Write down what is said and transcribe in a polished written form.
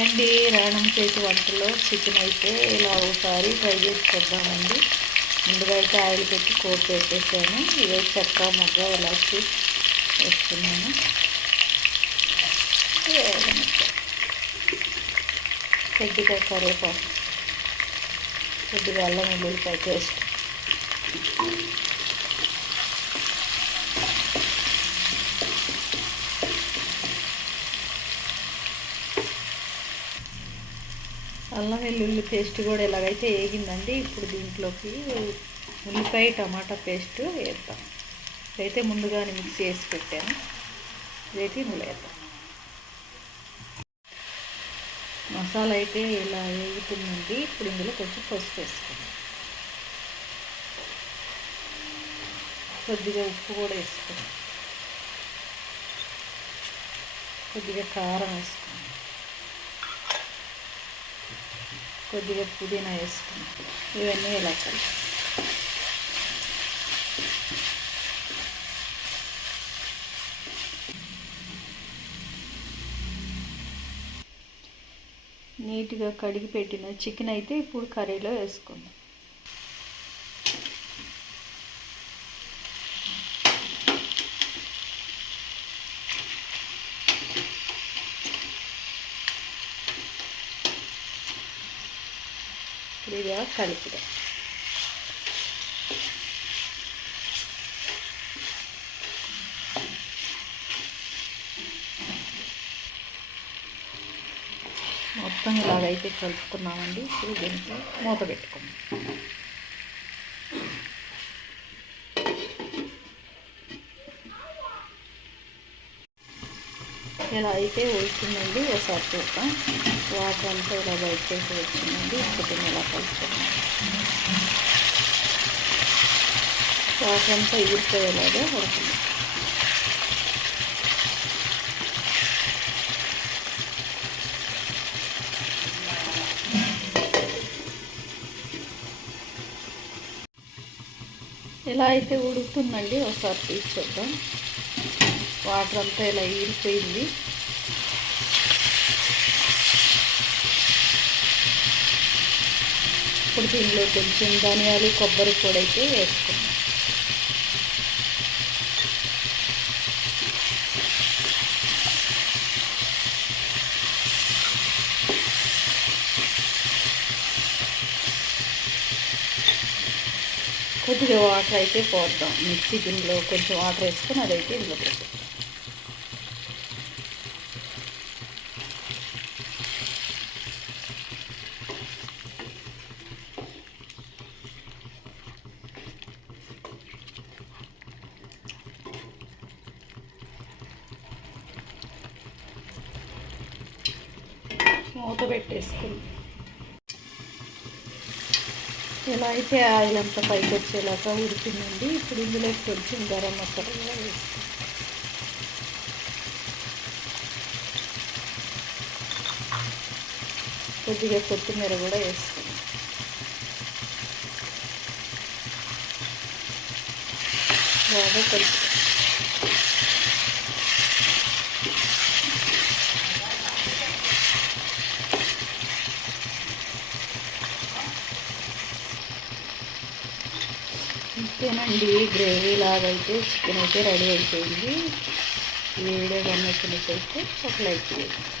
అండి రాణం చేతి వంటలో చికెన్ అయితే ఇలా ఒకసారి ట్రై చేసి చూద్దామండి. ముందుగా అయితే ఆయిల్ పెట్టి కోట్ పెట్టేసాను. ఇదే చెక్క మొగ్గ ఇలాచి వేస్తున్నాను. కొద్దిగా కరివేపాకు, కొద్దిగా అల్లం వెల్లుల్లిపాయ పేస్ట్, అల్లం వెల్లుల్లి పేస్ట్ కూడా ఎలాగైతే వేగిందండి. ఇప్పుడు దీంట్లోకి ఉల్లిపాయ టమాటా పేస్ట్ వేద్దాం. అయితే ముందుగానే మిక్స్ చేసి పెట్టాను. ఇదైతే ఇందులో వేద్దాం. మసాలా అయితే ఇలా వేగుతుందండి. ఇప్పుడు ఇందులో కొంచెం పసుపు వేసుకుందాం. కొద్దిగా ఉప్పు కూడా వేసుకుందాం. కొద్దిగా కారం వేసుకుందాం. కొద్దిగా పుదీనా వేసుకుందాం. ఇవన్నీ ఇలా కలిపి నీట్గా కడిగి పెట్టిన చికెన్ అయితే ఇప్పుడు కర్రీలో వేసుకుందాం. ఇదిగా కలిపిదా మొత్తం ఇలాగైతే కలుపుకున్నామండి. ఇప్పుడు దీంట్లో మూత పెట్టుకున్నాం. ఇలా అయితే ఉడుతుందండి. ఒకసారి చూద్దాం. వాటర్ అంతా ఇలా బయటకి వచ్చిందండి. ఇప్పుడు ఇలా కలుపుకున్నాం. వాటర్ అంతా ఎగిరిపోయేలాగా ఉడుతుంది. ఇలా అయితే ఉడుకుతుందండి. ఒకసారి తీసి చూద్దాం. వాటర్ అంతా ఇలా ఈరిపోయింది. ఇప్పుడు దీనిలో కొంచెం ధనియాలు కొబ్బరి పొడి అయితే వేసుకున్నాం. కొద్దిగా వాటర్ అయితే పోద్దాం. మిక్సీ గిన్నెలో కొంచెం వాటర్ వేసుకొని అదైతే ఇందులో పోద్దాం. మూత పెట్టేసుకుని ఇలా అయితే ఆయిల్ అంతా పైకి వచ్చేలాగా ఉడికిందండి. ఇప్పుడు ఇందులో కొంచెం గరం మసాలా కూడా వేసుకుంటాం. కొద్దిగా కొత్తిమీర కూడా వేసుకుంటాం. బాగా కలిసి ఇంతేనండి. గ్రేవీ లాగైతే చికెన్ అయితే రెడీ అయిపోయింది. ఈ వీడియో కనుక నచ్చినట్లయితే ఒక లైక్ చేయండి.